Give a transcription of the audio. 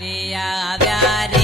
Maria de Arena.